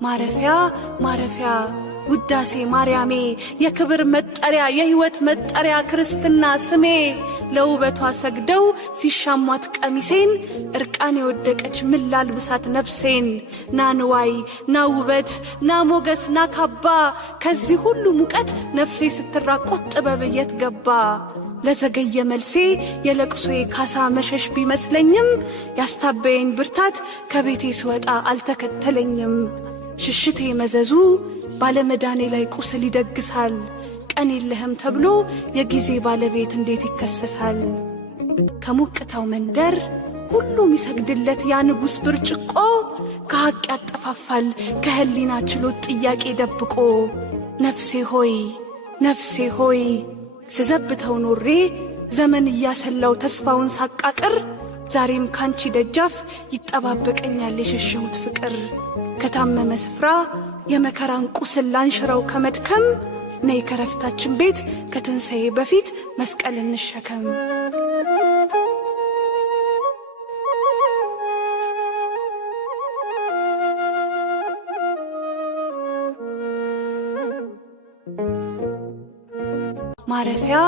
ማረፊያ ማረፊያ ውዳሴ ማርያሜ የክብር መጠሪያ የሕይወት መጠሪያ ክርስትና ስሜ ለውበቷ ሰግደው ሲሻሟት ቀሚሴን እርቃን የወደቀች ምን ላልብሳት ነፍሴን ና ንዋይ ና ውበት ና ሞገስ ና ካባ ከዚህ ሁሉ ሙቀት ነፍሴ ስትራቆት ጥበብ የት ገባ ለዘገየ መልሴ የለቅሶዬ ካሳ መሸሽ ቢመስለኝም ያስታበየኝ ብርታት ከቤቴ ስወጣ አልተከተለኝም ሽሽቴ መዘዙ ባለመዳኔ ላይ ቁስል ይደግሳል ቀን የለህም ተብሎ የጊዜ ባለቤት እንዴት ይከሰሳል ከሞቅታው መንደር ሁሉም ይሰግድለት ያ ንጉሥ ብርጭቆ ከሐቅ ያጠፋፋል ከህሊና ችሎት ጥያቄ ደብቆ ነፍሴ ሆይ ስዘብተው ኖሬ ዘመን እያሰላው ተስፋውን ሳቃቅር ዛሬም ካንቺ ደጃፍ ይጠባበቀኛል የሸሸሁት ፍቅር ከታመመ ስፍራ የመከራን ቁስል ላንሽረው ከመድከም ነይ ከረፍታችን ቤት ከትንሣኤ በፊት መስቀል እንሸከም ማረፊያ